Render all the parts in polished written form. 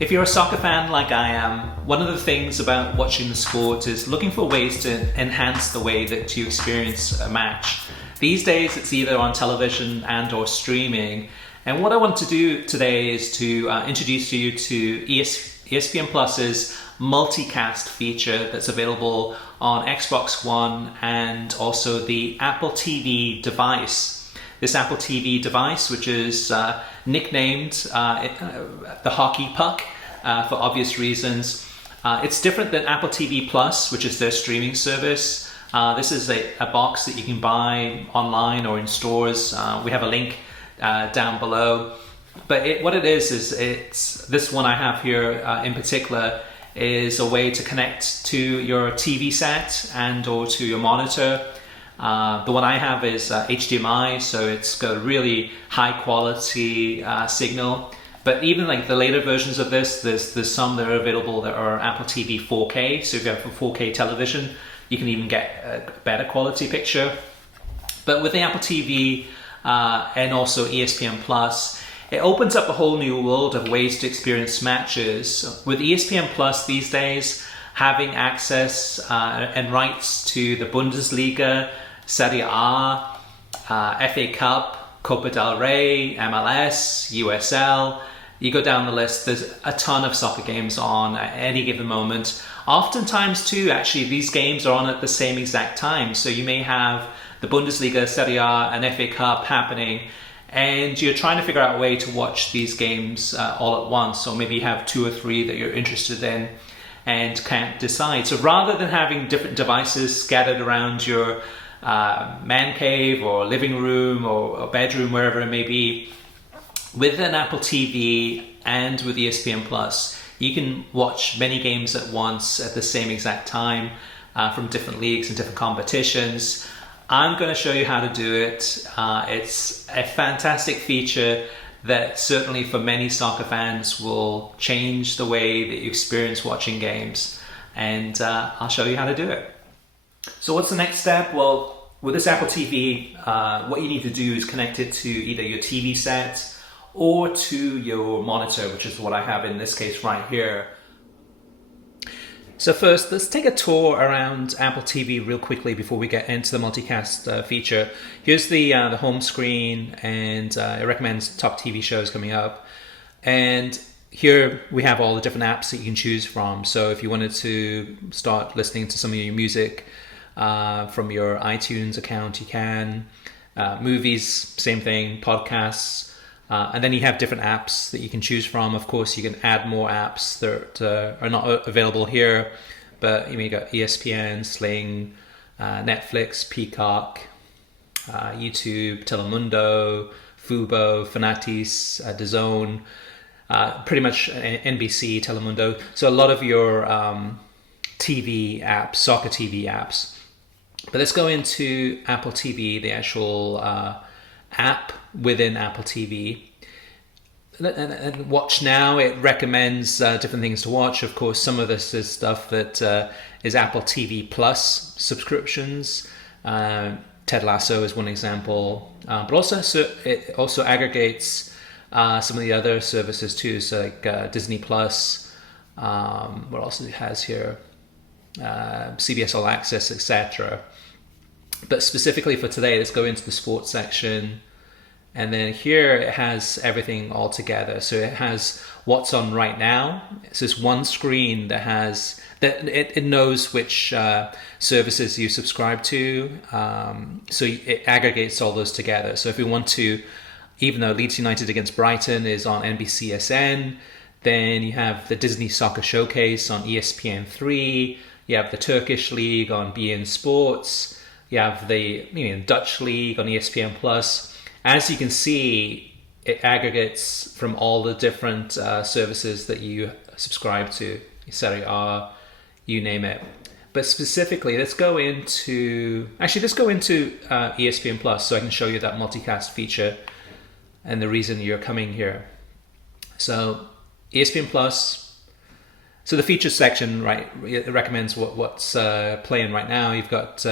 If you're a soccer fan like I am, one of the things about watching the sport is looking for ways to enhance the way that you experience a match. These days it's either on television and or streaming, and what I want to do today is to introduce you to ESPN Plus's Multicast feature that's available on Xbox One and also the Apple TV device. This Apple TV device, which is nicknamed the hockey puck for obvious reasons. It's different than Apple TV Plus, which is their streaming service. This is a box that you can buy online or in stores. We have a link down below. But what it is it's this one I have here in particular is a way to connect to your TV set and or to your monitor. The one I have is HDMI, so it's got a really high quality signal. But even like the later versions of this, there's some that are available that are Apple TV 4K. So if you have a 4K television, you can even get a better quality picture. But with the Apple TV and also ESPN Plus, it opens up a whole new world of ways to experience matches. With ESPN Plus these days, having access and rights to the Bundesliga, Serie A, FA Cup, Copa del Rey, MLS, USL. You go down the list, there's a ton of soccer games on at any given moment. Oftentimes too, actually, these games are on at the same exact time. So you may have the Bundesliga, Serie A, and FA Cup happening, and you're trying to figure out a way to watch these games all at once. Or maybe you have two or three that you're interested in and can't decide. So rather than having different devices scattered around your man cave or living room or bedroom, wherever it may be, with an Apple TV and with ESPN Plus, you can watch many games at once at the same exact time from different leagues and different competitions. I'm going to show you how to do it. It's a fantastic feature that certainly for many soccer fans will change the way that you experience watching games, and I'll show you how to do it. So what's the next step? Well, with this Apple TV, what you need to do is connect it to either your TV set or to your monitor, which is what I have in this case right here. So first, let's take a tour around Apple TV real quickly before we get into the multicast feature. Here's the home screen, and it recommends top TV shows coming up. And here we have all the different apps that you can choose from. So if you wanted to start listening to some of your music from your iTunes account, you can. Movies, same thing, podcasts. And then you have different apps that you can choose from. Of course, you can add more apps that are not available here. But you got ESPN, Sling, Netflix, Peacock, YouTube, Telemundo, Fubo, Fanatis, DAZN, pretty much NBC, Telemundo. So a lot of your TV apps, soccer TV apps. But let's go into Apple TV, the actual app within Apple TV. And Watch Now, it recommends different things to watch. Of course, some of this is stuff that is Apple TV Plus subscriptions. Ted Lasso is one example. But also, it also aggregates some of the other services too, so like Disney Plus. What else it has here? CBS All Access, etc. But specifically for today, let's go into the sports section. And then here it has everything all together. So it has what's on right now. So it's one screen that has that it knows which services you subscribe to. So it aggregates all those together. So if we want to, even though Leeds United against Brighton is on NBCSN, then you have the Disney Soccer Showcase on ESPN3. You have the Turkish League on beIN Sports. You have the Dutch League on ESPN Plus. As you can see, it aggregates from all the different services that you subscribe to, Serie A, you name it. But specifically, let's go into ESPN Plus so I can show you that multicast feature and the reason you're coming here. So ESPN Plus. So the features section, right, it recommends what's playing right now. You've got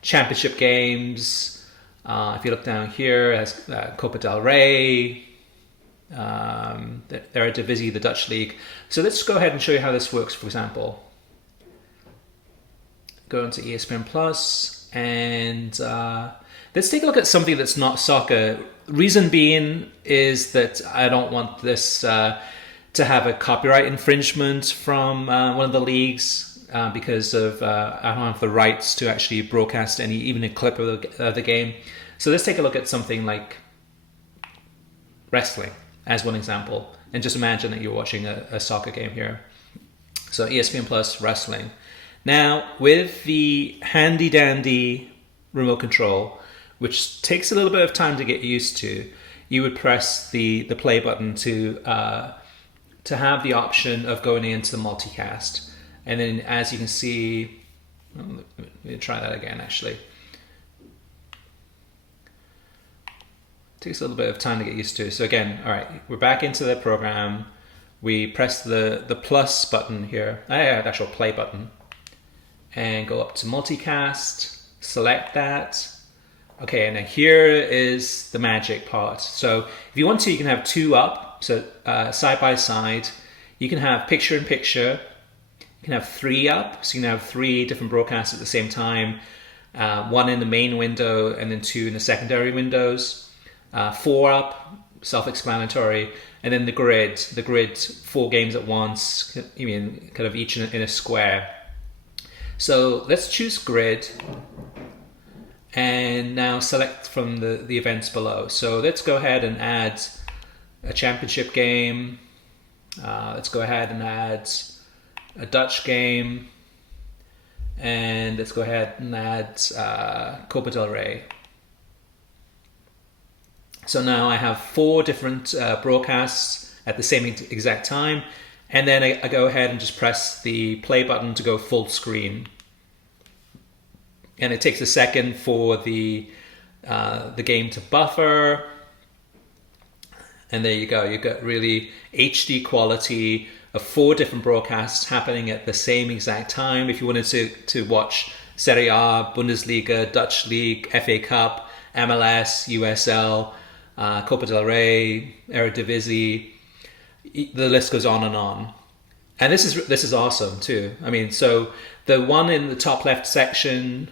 championship games. If you look down here, it has Copa del Rey, the Eredivisie, the Dutch league. So let's go ahead and show you how this works. For example, go into ESPN Plus and let's take a look at something that's not soccer. Reason being is that I don't want this to have a copyright infringement from one of the leagues because of I don't have the rights to actually broadcast even a clip of the game. So let's take a look at something like wrestling as one example, and just imagine that you're watching a soccer game here. So ESPN Plus wrestling. Now with the handy dandy remote control, which takes a little bit of time to get used to, you would press the play button to have the option of going into the multicast. And then as you can see, let me try that again actually. Takes a little bit of time to get used to. So again, all right, we're back into the program. We press the plus button here, the actual play button, and go up to multicast, select that. Okay, and then here is the magic part. So if you want to, you can have two up, so side by side. You can have picture in picture. You can have three up, so you can have three different broadcasts at the same time. One in the main window and then two in the secondary windows. Four up, self-explanatory. And then the grid, 4 games at once, you mean kind of each in a square. So let's choose grid. And now select from the events below. So let's go ahead and add a championship game. Let's go ahead and add a Dutch game. And let's go ahead and add Copa del Rey. So now I have 4 different broadcasts at the same exact time. And then I go ahead and just press the play button to go full screen. And it takes a second for the game to buffer. And there you go. You've got really HD quality of 4 different broadcasts happening at the same exact time. If you wanted to watch Serie A, Bundesliga, Dutch League, FA Cup, MLS, USL, Copa del Rey, Eredivisie, the list goes on and on. And this is awesome too. I mean, so the one in the top left section,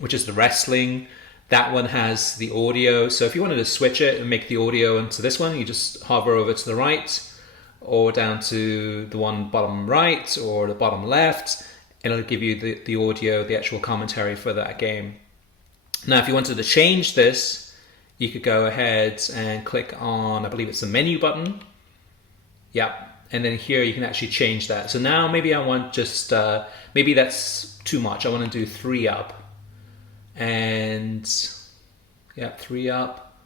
which is the wrestling, that one has the audio. So if you wanted to switch it and make the audio into this one, you just hover over to the right or down to the one bottom right or the bottom left, and it'll give you the audio, the actual commentary for that game. Now, if you wanted to change this, you could go ahead and click on, I believe it's the menu button. Yeah. And then here you can actually change that. So now maybe I want just, maybe that's too much. I want to do 3 up. And yeah, 3 up.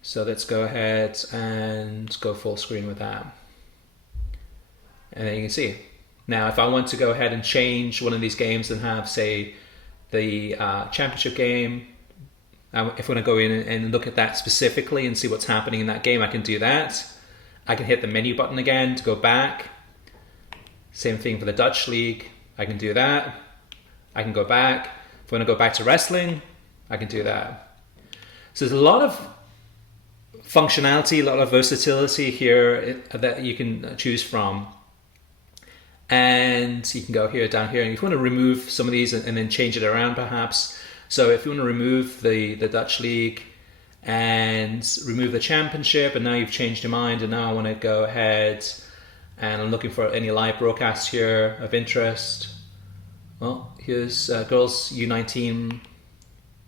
So let's go ahead and go full screen with that. And then you can see. Now, if I want to go ahead and change one of these games and have, say, the championship game, if I want to go in and look at that specifically and see what's happening in that game, I can do that. I can hit the menu button again to go back. Same thing for the Dutch League. I can do that. I can go back. If I want to go back to wrestling, I can do that. So there's a lot of functionality, a lot of versatility here that you can choose from. And you can go here, down here, and if you want to remove some of these and then change it around perhaps. So if you want to remove the Dutch League and remove the championship, and now you've changed your mind, and now I want to go ahead and I'm looking for any live broadcasts here of interest. Well, here's Girls U19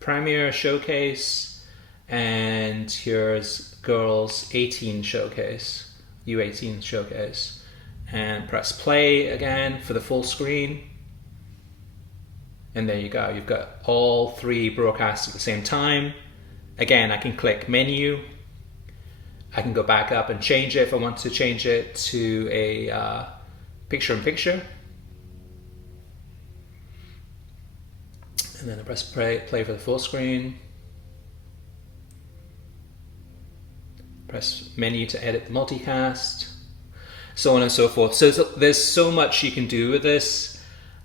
Premier Showcase, and here's Girls 18 Showcase, U18 Showcase. And press play again for the full screen. And there you go. You've got all 3 broadcasts at the same time. Again, I can click menu. I can go back up and change it if I want to change it to a picture-in-picture. And then I press play for the full screen. Press menu to edit the multicast. So on and so forth. So there's so much you can do with this.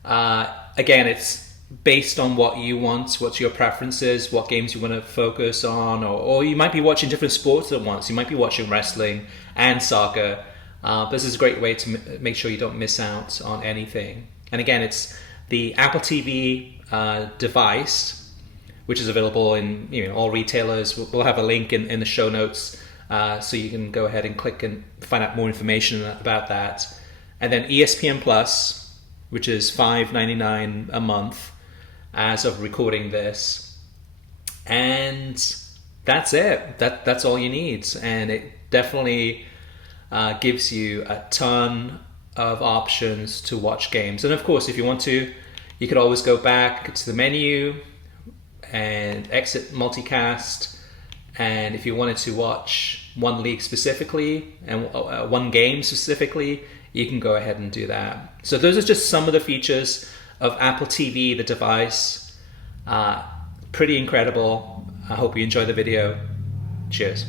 Again, it's based on what you want, what's your preferences, what games you want to focus on, or you might be watching different sports at once. You might be watching wrestling and soccer. This is a great way to make sure you don't miss out on anything. And again, it's the Apple TV device, which is available in all retailers. We'll have a link in the show notes, so you can go ahead and click and find out more information about that. And then ESPN Plus, which is $5.99 a month as of recording this. And that's it. That's all you need. And it definitely gives you a ton of options to watch games. And of course, if you want to, you could always go back to the menu and exit Multicast. And if you wanted to watch one league specifically and one game specifically, you can go ahead and do that. So those are just some of the features of Apple TV, the device. Pretty incredible. I hope you enjoy the video. Cheers.